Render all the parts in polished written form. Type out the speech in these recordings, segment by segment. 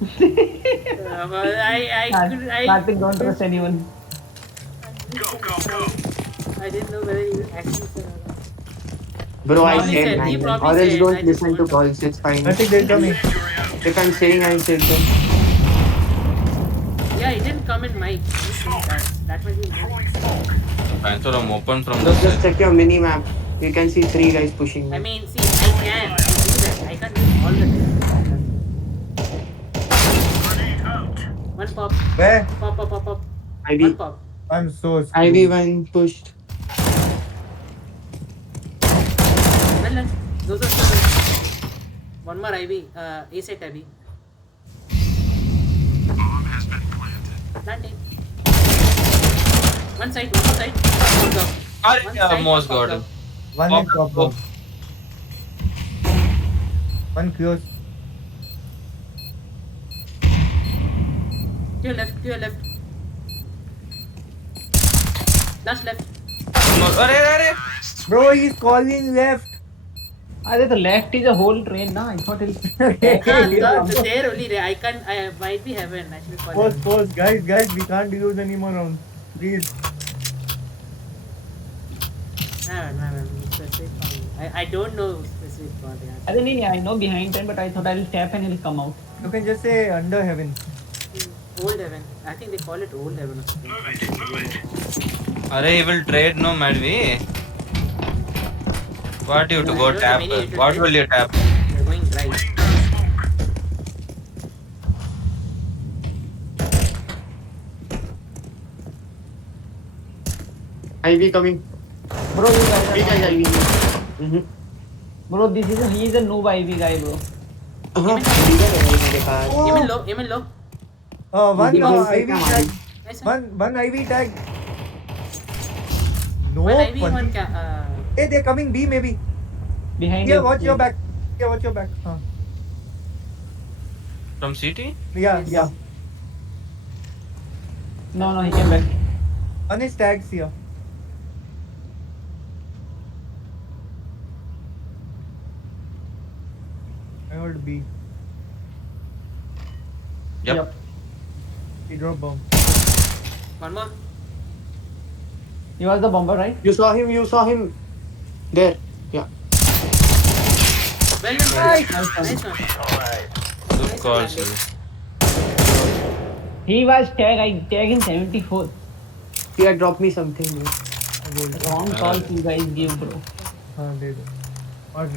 But I Karthik, don't trust anyone. I didn't know whether he actually said or not. Bro, I No, he said, said. He man. probably Or else said, don't I just listen won't to talk. calls. It's fine. Karthik, they're coming. If I'm saying, I'll say them. Yeah, he didn't come in mic. I don't think that might be it. Fine, so I'm open from So this just side. check your mini map. You can see three guys pushing I me. mean, see, I can do that. I can't do it all the time. One pop, Where? pop, pop, pop, pop. One Ivy. pop. I'm so Ivy screwed. one pushed. Well done. Those are the one more IV. A set IV. Planting. One side, one more side. Popped up. One I side, almost popped got up. him. One Pop is top up. dog. One close. To your left, to your left. Last left. Arey. Bro, he's calling left. The left is a whole train, na? I thought he'll There only there. I can't. I might be heaven. I should call Pause, heaven. pause. Guys, we can't use any more rounds. Please. No. Specific one. I don't know specific one. I don't know, I know behind 10, but I thought I'll tap and he'll come out. You can just say under heaven. Old heaven. I think they call it old heaven or something. Arey, he will trade no, Madvi. What you to go tap? What will you tap? They're going right. Ivy coming. Bro, you guys Three are guys not. Ivy. Mm-hmm. Bro, he's a noob IV guy, bro. ठीक है मेरे पास. Aim in low. One Easy box. IV tag. Nice one. One IV tag. No. One IV, funny. one Hey, they're coming B maybe. Behind Yeah, you. watch your back. Yeah, watch your back. From CT? Yeah, Yes. yeah. No, he came back. One is tags here. I heard B. Yep. He dropped bomb. One more. He was the bomber, right? You saw him. There. Yeah. Well done. Nice. Nice one. Good call, Sil. He was tag in 74. He had dropped me something. Bro. Wrong calls you guys give, bro. They do. What?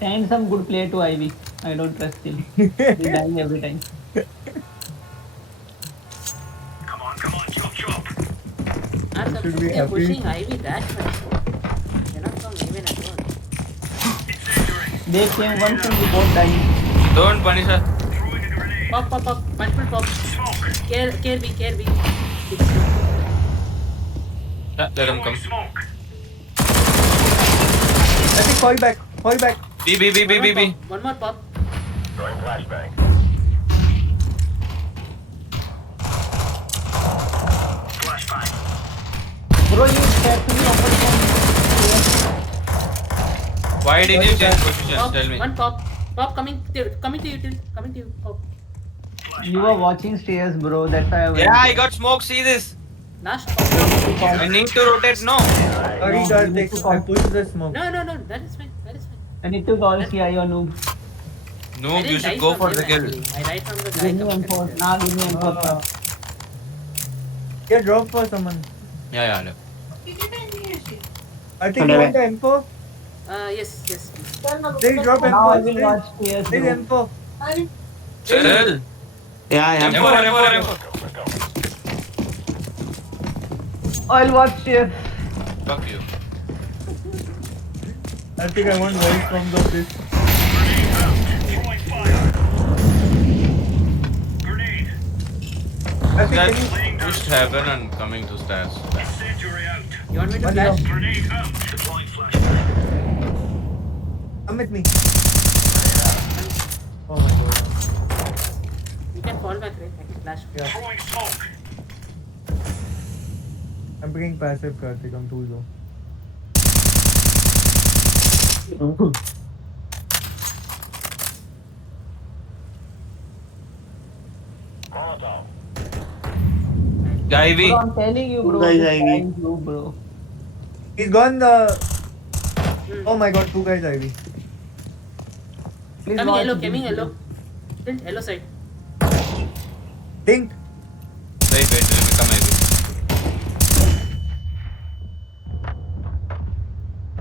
Send some good player to IV. I don't trust him. He's dying every time. Should be They're happy. pushing IV that much. They're not from even at all. They came once and we both died. Don't punish her. Pop. Multiple pop. Care B. Let him come. I think fall back. B. One more pop. Bro, you tapped me open from. Why did you change position? Pop. Tell me. One pop. Pop coming to you. Coming to you. Pop. You were watching stairs, bro. That's why I went. Yeah, I got smoke. See this. Last pop. I need to rotate. No. Sorry, No, guys. you need to I call. pushed the smoke. No. That is fine. I need to call CIO noob. No, I you didn't should die go from for the him, kill. actually. I died from the guy. Give me M4. Nah, give me M4. Yeah, drop for someone. Yeah. Look. I think you want the M4? Yes. They drop Now I M4. will watch stairs, There's bro. M4. Chill. Yeah. M4. I'll watch stairs. Fuck you. I think I want voice comms of this. I think Guys, can you... pushed heaven and coming to stairs. You want me to One flash? down. Come with me. Oh my god. You can fall back, right? I can flash. Yeah. I'm bringing passive Karthik, I'm too low. Ivy. Bro, I'm telling you, bro. Guys, this Ivy. guy is you, bro. He's gone. Oh my god, 2 guys Ivy. Please Coming watch yellow, this coming video. yellow. Still yellow side. Think. Wait, let me come Ivy.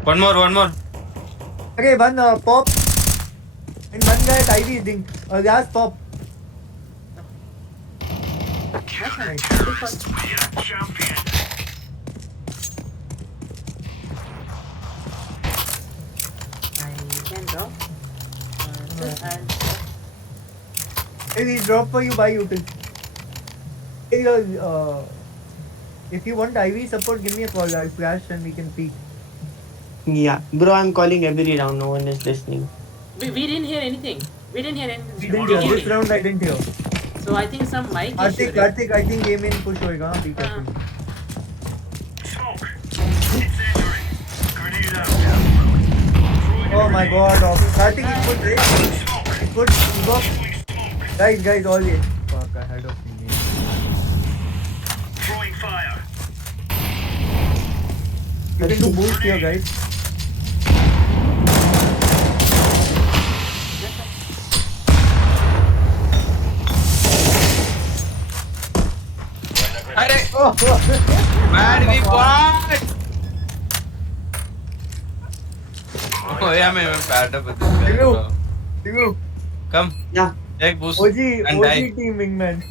One more. Okay, one pop. And one guy at Ivy, think. Last pop. Nice. Good shot. Champion. I can drop. And Hey, we drop for you by util. Hey, if you want Ivy support, give me a call. I'll flash and we can peek. Yeah, bro, I'm calling every round. No one is listening. we didn't hear anything. We didn't hear anything. We didn't hear. This round I didn't hear. So I think some mic issue. Karthik, I think game in push hoega. Be careful. Smoke. It's entering. Grenade out. Oh my god. Karthik, he put raid. He put go. Guys, all in. Fuck, I had a feeling. Throwing fire. You can do boost here, guys. Arey, Oh, man, we won! Oh yeah, I'm bad up with this guy. Hello. bro. Diggu. Come, Yeah. take boost OG and die. team wingman.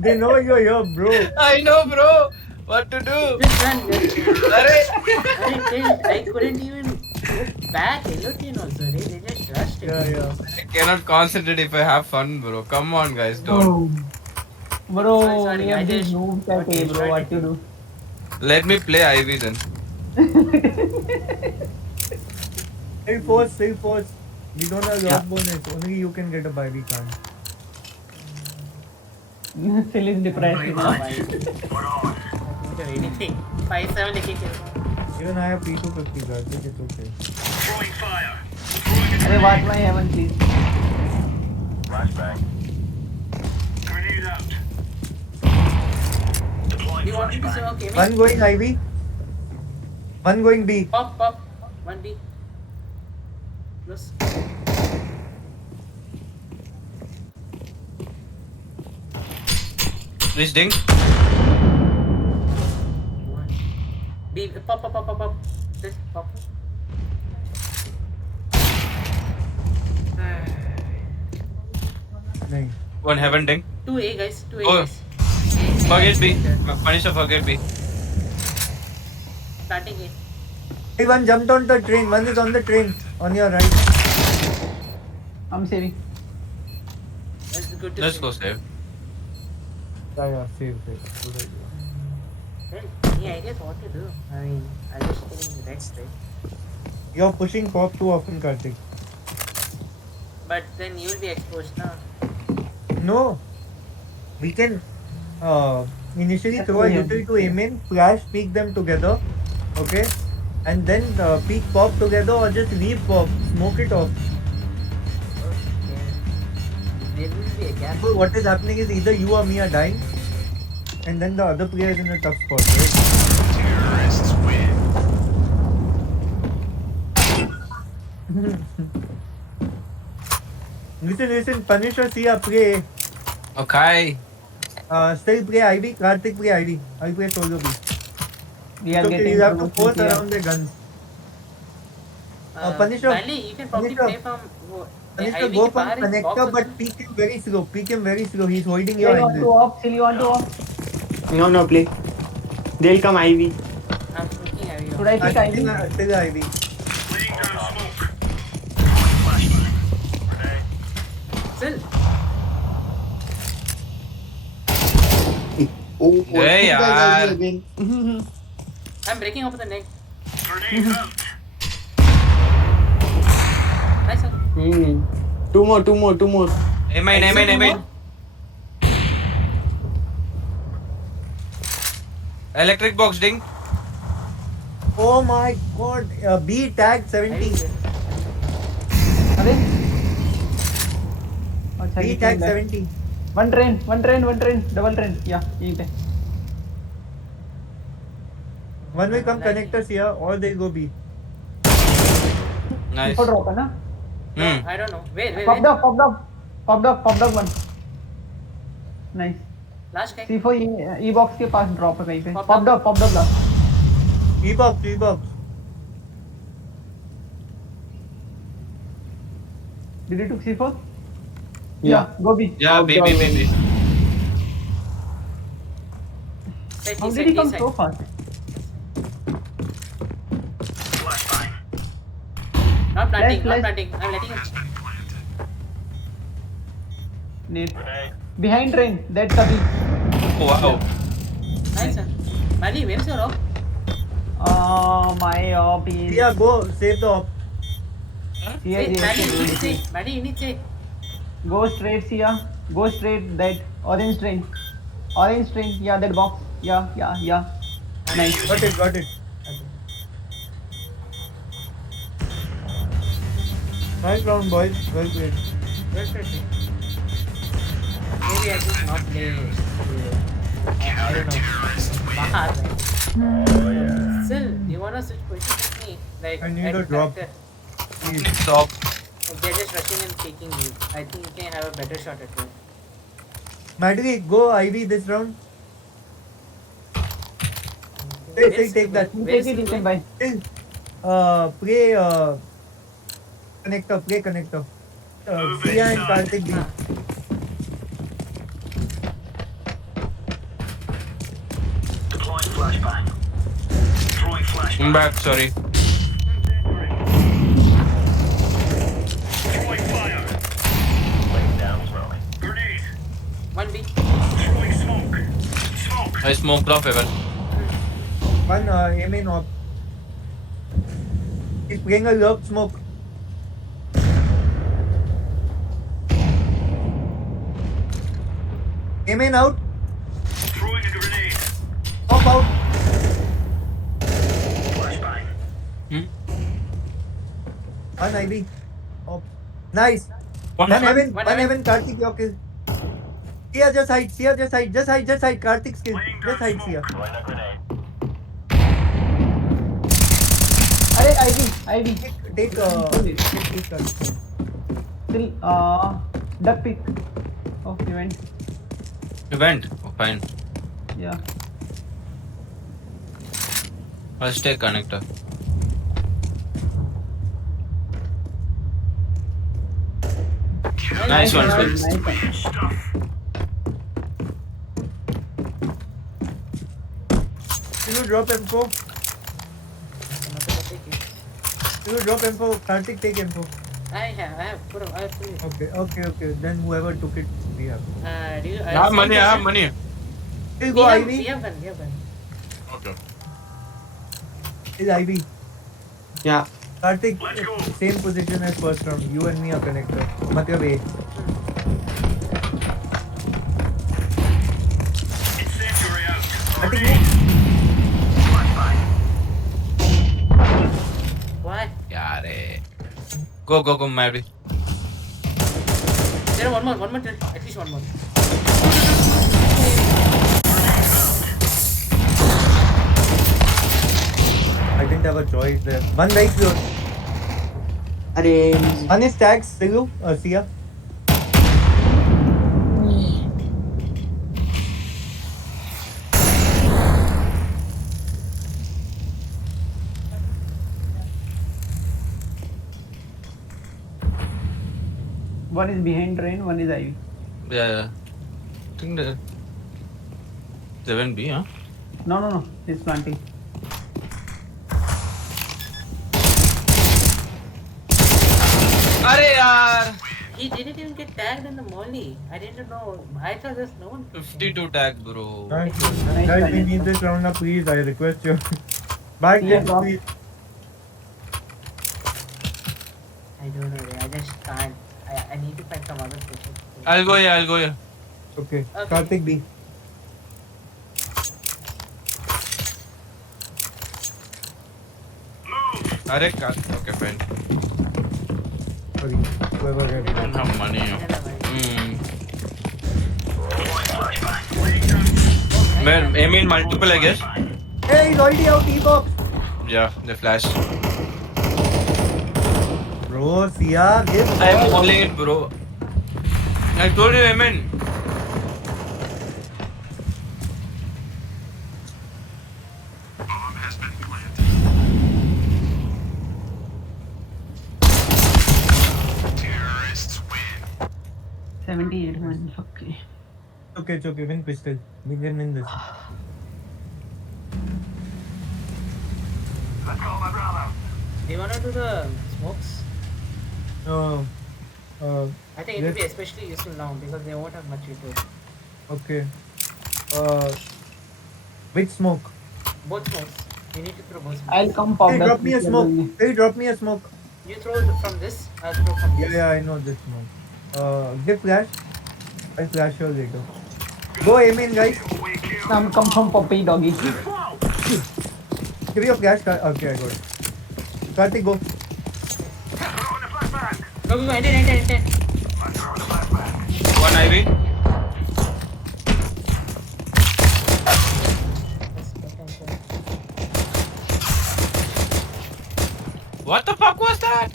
They know you're here, bro. I know, bro. What to do? Just run. Arey. I couldn't even look back. Yellow team also. They just rushed it. Yeah. I cannot concentrate if I have fun, bro. Come on, guys, don't. Bro, Sorry, we I have these just- noobs at okay, A, bro. sorry. What you do? Let me play Ivy then. Still force. We don't have lock bonus. Only you can get a buy. We can't. Still is depressed. You know? I couldn't do anything. 5-7 लेके खेल रहा हूँ. Even I have P250 guys. It's okay. Throwing fire. Arey, watch my heaven, please. Flashbang. Grenade out. Deploying You wanted to say flashbang. okay? One going Ivy. One going B. Pop. 1B. Close. Reach ding. 1. B. Pop. This pop. Nice. One heaven ding. 2A guys. 2A Oh. guys. Forget B. Punisher, forget B. Starting A. Hey, one jumped on the train. One is on the train. On your right. I'm saving. That's good to Let's see. go save. Yeah. Save. Good idea. Well, any ideas what to do? I mean, I just getting red straight. You're pushing pop too often, Karthik. But then you will be exposed now. No. We can initially throw a util to aim in, flash, peek them together. Okay? And then peek pop together or just leave pop. Smoke it off. Okay. There will be a gap. So what is happening is either you or me are dying. And then the other player is in a tough spot, right? Terrorists win. Listen, Punisher, see, play. Okay. Still play Ivy, Karthik play Ivy. I'll play solo B. We are So getting you have to close force here. around the guns. Punisher. Stanley, you can probably Punisher. play from. Punisher, Ivy go के from बाहर एक box connector, होता but है. peek him very slow. Peek him very slow. He's holding Still your you want to angle. off? Still you want to off? No, play. They'll come Ivy. I'm looking at you. Should I pick Ivy? Still Ivy. Laying down smoke. Flashbang. Grenade. Still. Oh, Hey, two guys yaar. Ivy again. I'm breaking up the neck. Grenade out. Nice one. Two more. Aim. Electric box ding. Oh my god. B tag 70. अरे अच्छा B tag 70. One train double train या यहीं पे One will come connectors here or they'll go B. Nice. ऊपर drop है ना No, Hmm. I don't know. Wait. Pop dog one nice Last guy. C4 E box के पास drop है कहीं पे Pop pop dog last E-box. Did you took C4 Yeah. Go B Yeah, B. Set how D, did set he D come side. So fast Flashbang. Not planting. Left. I'm letting him. Net Grenade. Behind train that's अभी Oh, wow. Nice, sir. Mali, where is your op? My op is Yeah, go save the op. Hey, Mali, you need to say. Mali, you need to say. Go straight, Sia. Go straight. That orange train. Yeah, that box. Yeah. Nice. Got it. Nice round, boys. Well played. Well played. Maybe I should not play. I don't know. Bahar. Still, you wanna switch position with me? Like, I need at a drop. factor. Please. Stop. Like, they're just rushing and taking me. I think you can have a better shot at it. Madri, go Ivy this round. Take that. Where is Take it, he you can going? buy. Play connector. Sia and Karthik B. Deploying flashbang. Throwing flashbang. Come back, sorry. Throwing fire. Laying down throwing. Grenade. 1B. Throwing smoke. Smoke. I smoked off heaven. One aim in op. He's playing a love smoke. Aim in out. Throwing a grenade. Pop out. Flashbang. One Ivy. Op. Nice. One One heaven. heaven. One heaven. Karthik your kill. Sia just hide. Just hide. Karthik's kill. Laying Just down hide Sia. smoke. Throwing a grenade. अरे Ivy. Take Karthik. Still duck pick. Oh, he went. Event. Oh, fine. Yeah. I'll stay connector. Nice one, Nice Phil. one. Stuff. You drop M4. You drop M4. Karthik take M4. I have put it. Okay. Then whoever took it, we have. Do you, I have money. We'll We go have, Ivy. we have gun. Okay. Is Ivy. Yeah. Karthik, Let's go. same position as first round. You and me are connected. Matlab A. Incendiary out. Karthik, Grenade. Flashbang. Why? Yare. Go, Madri. There are one more turn. At least one more. I didn't have a choice there. One right here. अरे One is tags. Silu, Sia. One is behind train, one is Ivy. Yeah. I think the 7B, huh? No. He's planting. Arey yaar. He didn't even get tagged in the molly. I didn't know. I thought there's no one. 52 tags, bro. Nice. Nice, Guys, we nice. need this round up, please. I request you. Back Yeah, in, bro. please. I don't know. I just can't. I need to find some other position. I'll go here. Okay. Okay. Karthik B. Arey, okay, fine. Sorry, whoever had I don't have money. Man, I mean multiple, I guess. Hey, he's already out E-box. Yeah, they flashed. Bro, Sia, give I am calling it, bro. I told you, Amen. Terrorists win. 78 man. Okay. Okay, it's okay. Win pistol. We can win this. Let's go, my brother. Do you wanna do the smokes? No. I think it will be especially useful now because they won't have much replay. Okay. Which smoke? Both smokes. You need to throw both smokes. I'll come pop Hey, that. drop me a smoke. Hey, drop me a smoke. You throw it from this, I'll throw from Yeah, this. yeah, I know this smoke. Give flash. I'll flash you later. Go aim in, guys. I'm come from Poppy doggy. Give your flash. Okay, I got it. Karthik, go. Go, enter. One Ivy. What the fuck was that?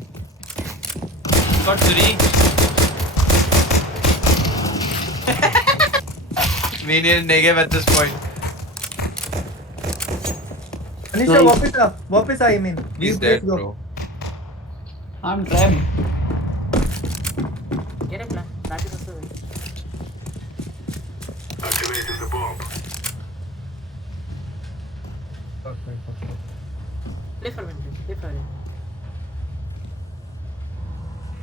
Got 3. Minion negative at this point. Anisha, Nice. वापस आ aim in. He's Leave dead, place, go. bro. I'm trapped. Get a plan. That is also very good. Activated the bomb. Okay. Play for him, play for him.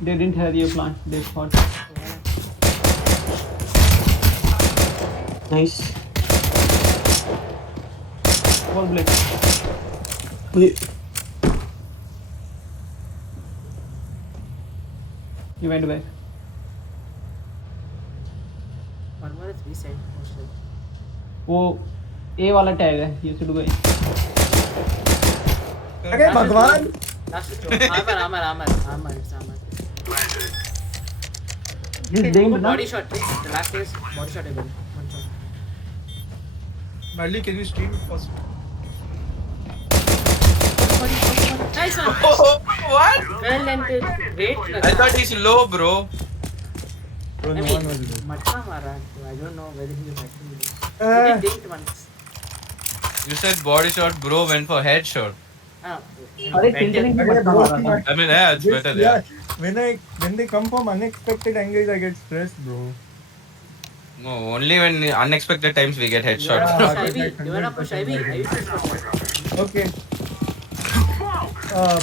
They didn't have your plan. They thought. Yeah. Nice. Wall blade. Wait, He went back. One more is B side, mostly. वो A वाला tag है. You should go. अरे भगवान. Last is two. Armor. It's armor. Planted. He's dinged now. Body shot, please. The last is body shot again. One shot. Madly, can you stream first? Body. Nice one. Oh, what? Well entered. Great. I thought he's low, bro. Bro, I no mean, one was there. Matka Mara. I don't know whether he was actually doing. Ah. He did dink once. You said body shot, bro, went for headshot. Ah, अरे better. tilting अरे मत bro, मारा था. I mean, yeah, it's This- better, yeah, yeah. when they come from unexpected angles, I get stressed, bro. No, only when unexpected times we get headshot. Yeah. Push Ivy. You wanna push Ivy? Ivy push for him. Okay.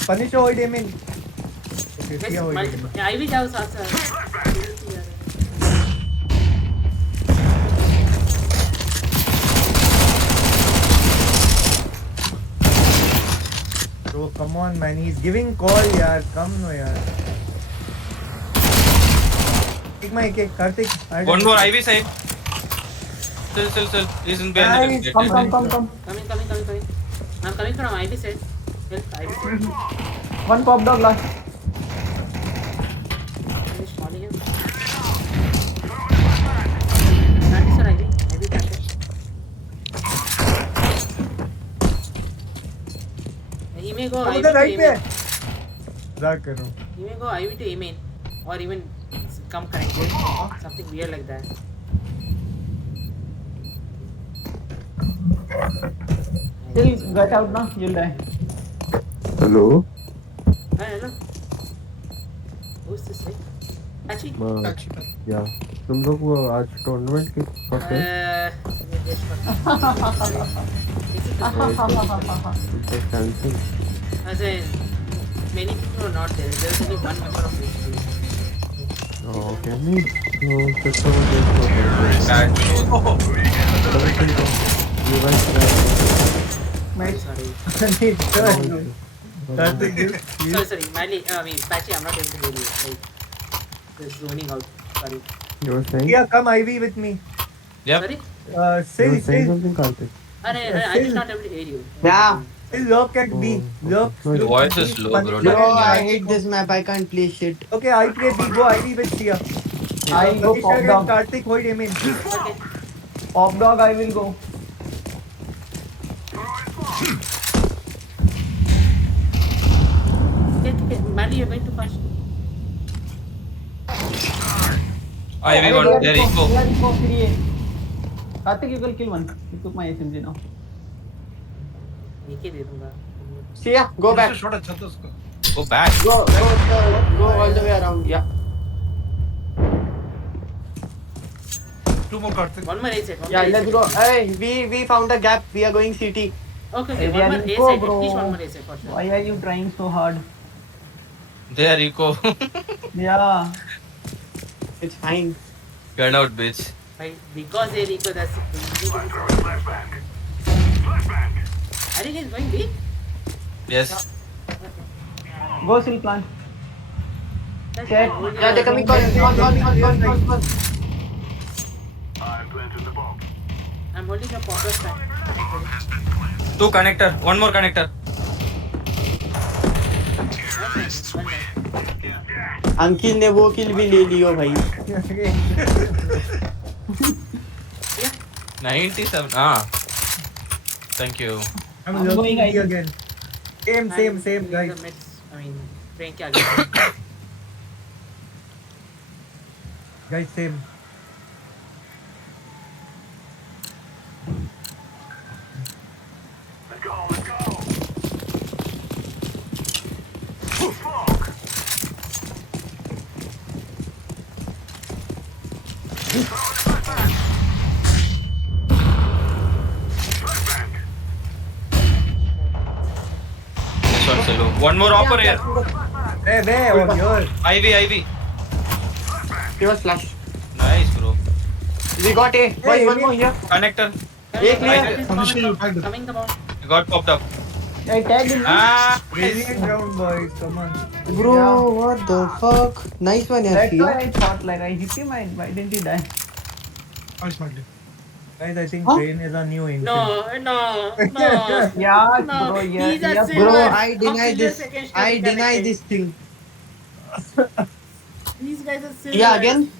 Punish avoid aim in. Okay, Yes, see avoid aim in. multiple. Ivy जाओ साथ साथ. Bro, come on, man. He's giving call, yaar. Come no, yaar. Take my AK, Karthik. One more Ivy side. Still. He's in behind Nice. the Come. Coming. I'm coming from Ivy side. Help Ivy side. One pop dog last. Finish molly him. Planted sir Ivy. Ivy planted. He may go Ivy उधर to right पे aim है. in. मजाक कर रहा हूँ. He may go Ivy to aim in. Or even come connected. Something weird like that. Still get out now. You'll die. Hello Hi, hello. Who's this guy? Achi? या तुम लोग वो आज टूर्नामेंट की फर्स्ट है Guess what? Cancel As in, many people are not there. There's only one member of this group. Okay नहीं तो फिर तो वो back. ये vice Nice. Sorry. Karthik, Sorry. Madly, I mean, Patchy, I'm not able to hear you. Like, just zoning out. Sorry. You were saying yeah, come Ivy with me. Yep. Sorry? You were Say. Saying something Kartik I'm just not able to hear you. Yeah. Look at B. Look. Your voice is low, bro. Look Bro, at I B. hate this map. I can't play shit. Okay, I play B. Go ID with Sia. I go Manish pop and dog. Karthik hold him in. Okay. Pop dog, I will go. Okay. Mandy, you're going too fast. Ivy one, there you go. There you go, 3A. Karthik, you will kill one. You took my SMG now. AK दे दूंगा. See ya. Go back. Shot अच्छा था उसका. Go back. Go all the way around. Yeah. Two more Karthik. One more A set. One Yeah, more A let's set. go. Hey, we found a gap. We are going CT. Okay. Hey, One more A go, set. bro. At least one more A set for sure. Why are you trying so hard? There you go. Yeah. It's fine. Get out, bitch. Right, because they Rico, that's I think he's going big. Yes. Go still plant. Check. Yeah, they're coming. Call. I'm holding a popper stand. Two connector. One more connector. Uncle ने वो किल भी ले लियो भाई. 97. Ah. Thank you. I'm I'm looking going B ID. again. Same guys. I mean, train के आगे. Guys, same. This one's a low. One more offer here. Hey, where? Oh, here. Ivy. Give us flash. Nice, bro. We got A. Boys, one more here. Connector. A clear. Coming the ball. Got popped up. I tagged him. Ah. Brilliant round, boys. Come on. Bro, what the fuck? Nice one, That's yaar. why I thought like I hit him. Why didn't he die? Guys, I think Huh? Train is a new engine. No. Yeah, No, bro. Yeah, he's a yeah, silver. Bro, I deny How this. silver second I straight deny connected. this thing. These guys are silver. Yeah, again?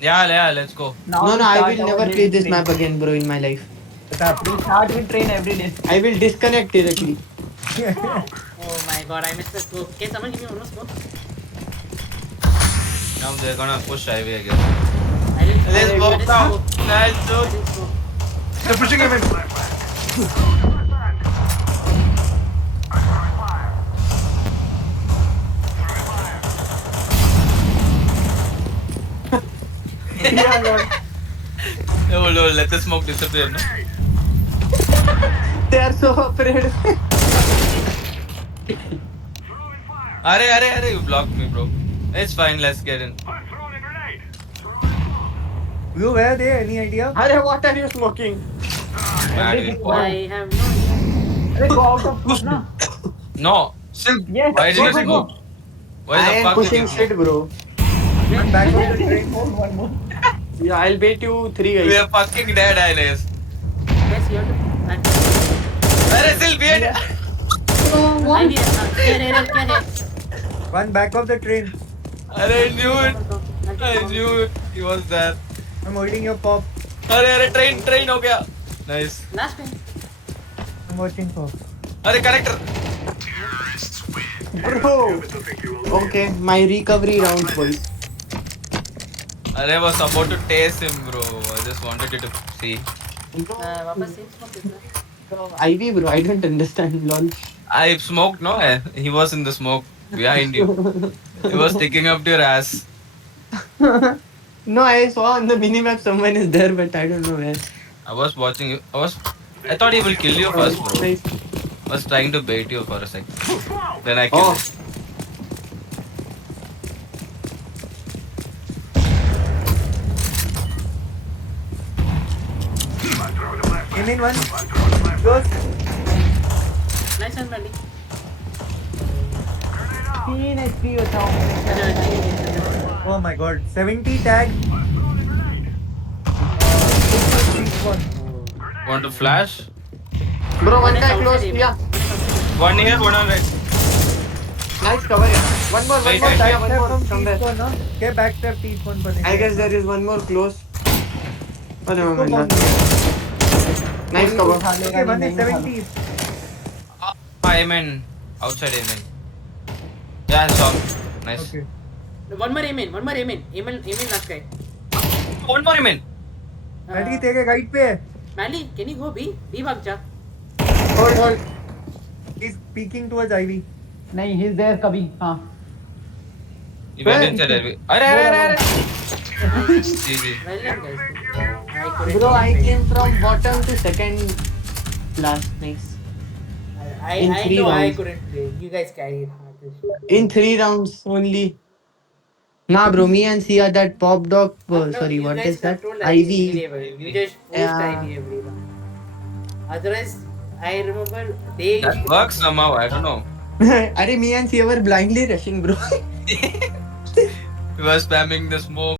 Yeah, let's go. Now No, we I start will our never daily play this train. map again, bro, in my life. We start with train every day. I will disconnect directly. Oh my god, I missed the scope. Can someone give me one more scope? Now they're gonna push Ivy again. I didn't Let's I go didn't now. scope. Nice, I dude. didn't scope. They're pushing him in. Oh lol, let the smoke disappear, no? They are so afraid. Arey, you blocked me, bro. It's fine, let's get in. You were there? Any idea? Arey, what are you smoking? Mad. I have no idea. Let's go out of push, na? No. Yes. Why did go, you go, smoke? go. Why I the am fuck pushing did you shit, smoke? bro. One back of the train. One more. Yeah, I'll bait you 3 We guys. are fucking dead, Ines. Yes, you have to. Arey, still behind. I mean, क्या है? One back of the train. Arey, I knew it. He was there. I'm holding your pop. Arey, train हो गया. Nice. Last time. I'm watching pop. Arey, connector. Bro. Okay, my recovery round, boys. Arey, I was about to taste him, bro. I just wanted you to see. वापस से smoke कितना? Ivy, bro, I don't understand, lol. I smoked, no? He was in the smoke behind you. He was sticking up to your ass. No, I saw on the minimap someone is there, but I don't know where. I was watching you. I thought he will kill you first, bro. Nice. I was trying to bait you for a sec. Then I killed Oh. him. Aim in one. Close. Nice one, Mandy. 3 HP बचाओ. Oh my god. 70 tag. Want to flash? Bro, one guy outside close. him. Yeah. One here, one on right. Nice cover. Yeah. One more. Wait, Yeah, Backstep one more. from Somewhere. T4 ना? क्या backstep T4 बनेगा? I guess there is one more close. Oh, never इसको mind. bomb Nothing. Nice cover. Okay, one is 70. Amen. Outside amen. Yeah, I saw. Nice. Okay. One more amen. Amen last guy. One more amen. Madri तेरे right पे है. Mally, can you go B? B भाग जा. Hold. He's peeking towards Ivy. नहीं, he's there कभी, हाँ. You went inside Ivy. अरे. Easy. Well done, guys. Bro, I came from bottom to second last. Nice. in I 3 know I rounds. couldn't play. You guys carried. In 3 rounds only. Nah, bro, me and Sia that pop dog. No, Sorry, you what guys is that? controlled Ivy. You just forced Yeah. Ivy everyone. Otherwise, I remember they. That works somehow. I don't know. Arey, me and Sia were blindly rushing, bro. We were spamming the smoke.